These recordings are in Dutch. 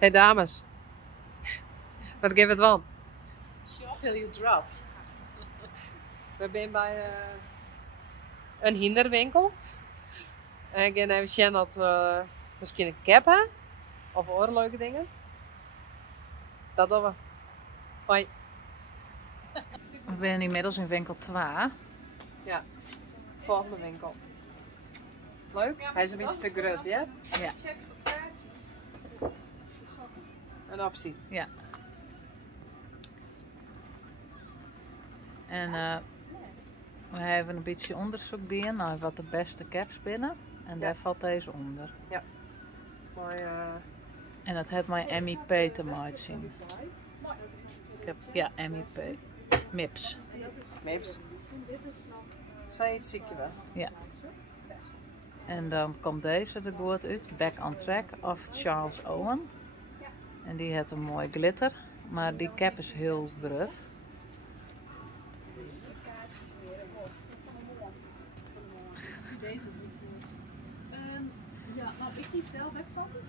Hey dames, wat geeft het wel? Till you drop. We zijn bij een hinderwinkel. En ik ga even zien dat we misschien een cap hebben. Of andere leuke dingen. Dat doen we. Hoi. We zijn inmiddels in winkel 2. Ja, volgende winkel. Leuk? Hij is een beetje te groot, ja? Ja. Een optie. Ja. En we hebben een beetje onderzoek gedaan naar wat de beste caps binnen. En daar valt deze onder. Ja. Mooi. En dat heeft mijn MIP te maken zien. Ik heb, ja, MIP. MIPS. Meeps. Zij iets zie je wel. Ja. En dan komt deze er goed uit. Back on Track of Charles Owen. En die heeft een mooi glitter. Maar die cap is heel brut. Ja, nou ik kies zelf wegzatters.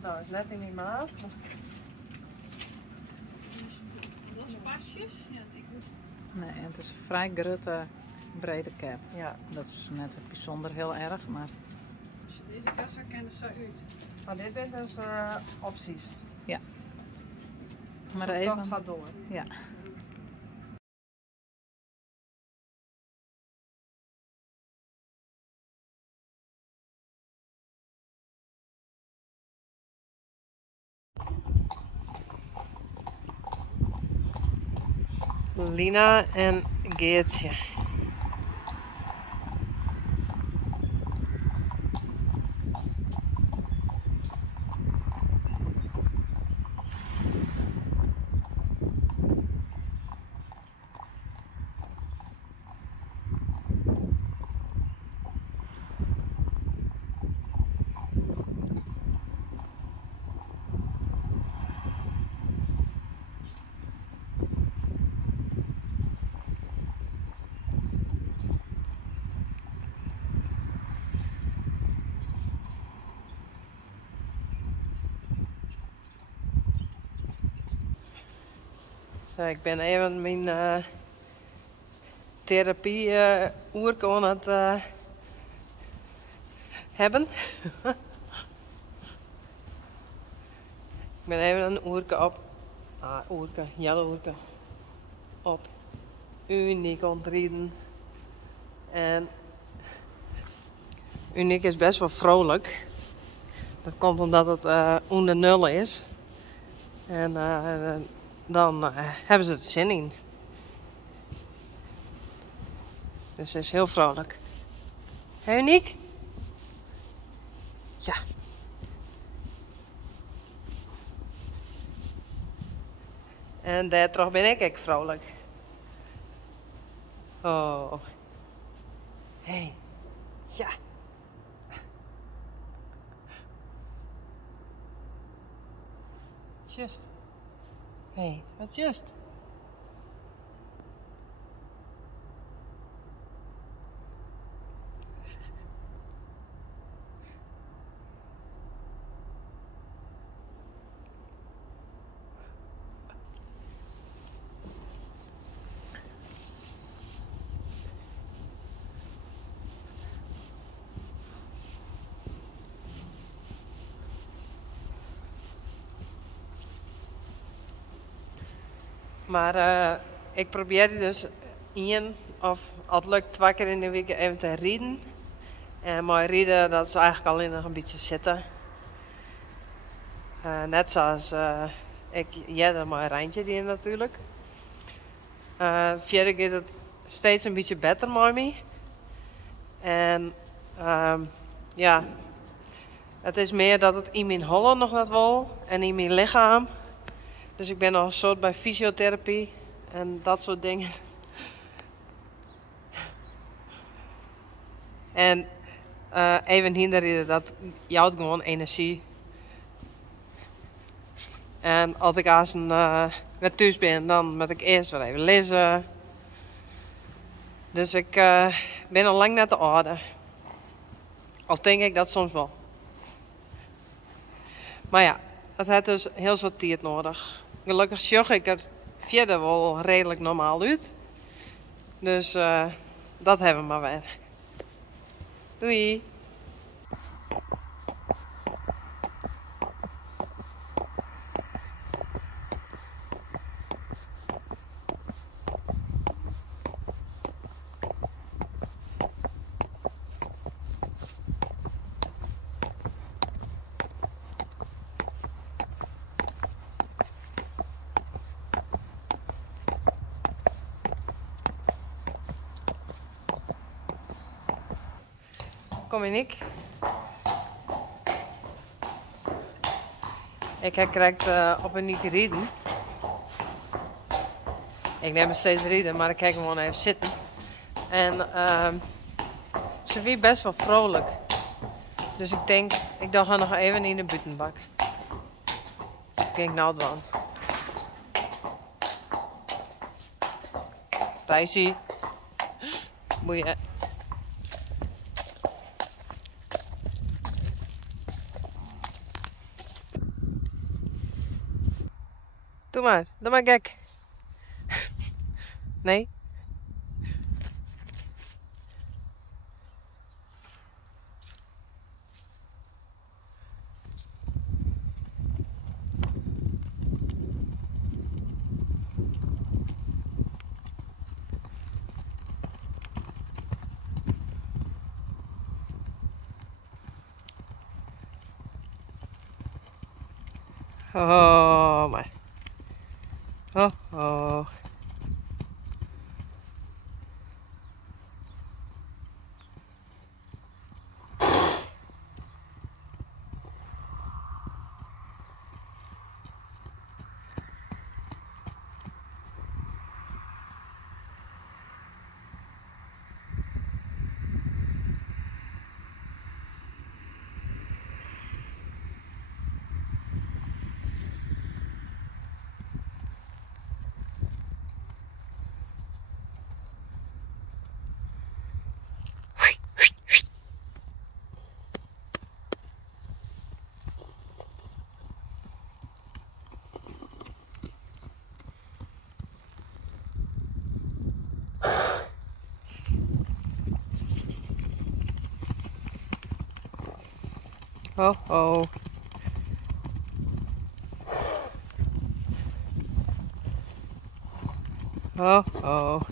Nou, is net in die maat. Dat is pasjes. Ja, ik moet... Nee, het is een vrij grote, brede cap. Ja. Dat is net bijzonder heel erg, maar Als je deze kassa kent, zo uit. Maar dit zijn dus opties. maar Zoek even. dat gaat door. Ja. Lina en Geertje. Zo, ik ben even mijn therapie oerke aan het hebben. Ik ben even een oerke op. Jelle oerke. Op Uniek aan het rijden. En Uniek is best wel vrolijk. Dat komt omdat het onder nul is. En dan hebben ze het zin in. Dus ze is heel vrolijk. Hé Uniek? Ja. En daardoor ben ik vrolijk. Oh. Hé. Ja. Just. Hé, wat just? Maar ik probeer dus 1 of als het lukt 2 keer in de week even te rijden. En maar rijden, dat is eigenlijk alleen nog een beetje zitten. Net zoals ik maar een rijntje die natuurlijk. Verder gaat het steeds een beetje beter met me. En ja, het is meer dat het in mijn hollen nog wat wil en in mijn lichaam. Dus ik ben nog een soort bij fysiotherapie en dat soort dingen. En even hinderen, dat jouwt gewoon energie. En als ik als weer thuis ben, dan moet ik eerst weer even lezen. Dus ik ben al lang naar de orde. Al denk ik dat soms wel. Maar ja, het heeft dus heel zo tijd nodig. Gelukkig zag ik er verder wel redelijk normaal uit. Dus dat hebben we maar weer. Doei! Kom in ik. Ik heb correct op een niet rijden. Ik neem steeds rijden, maar ik kijk gewoon even zitten. En ze wie best wel vrolijk. Dus ik denk, ik ga nog even in de buitenbak. Ik denk nou dan. Rijsie. Boeien. Doe maar gek. Nee? Oh, maar. Oh, oh. Oh, oh. Oh, oh.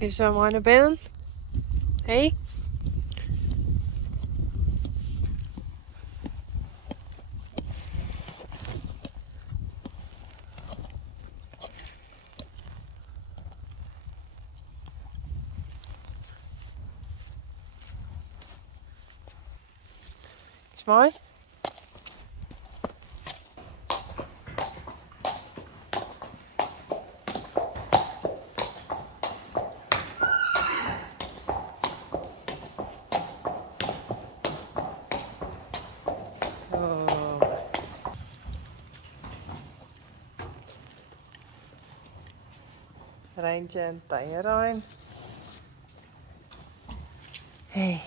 Is er maar naar binnen? Hey? Is mooi? Rijntje en Tanja Rijn. Hey.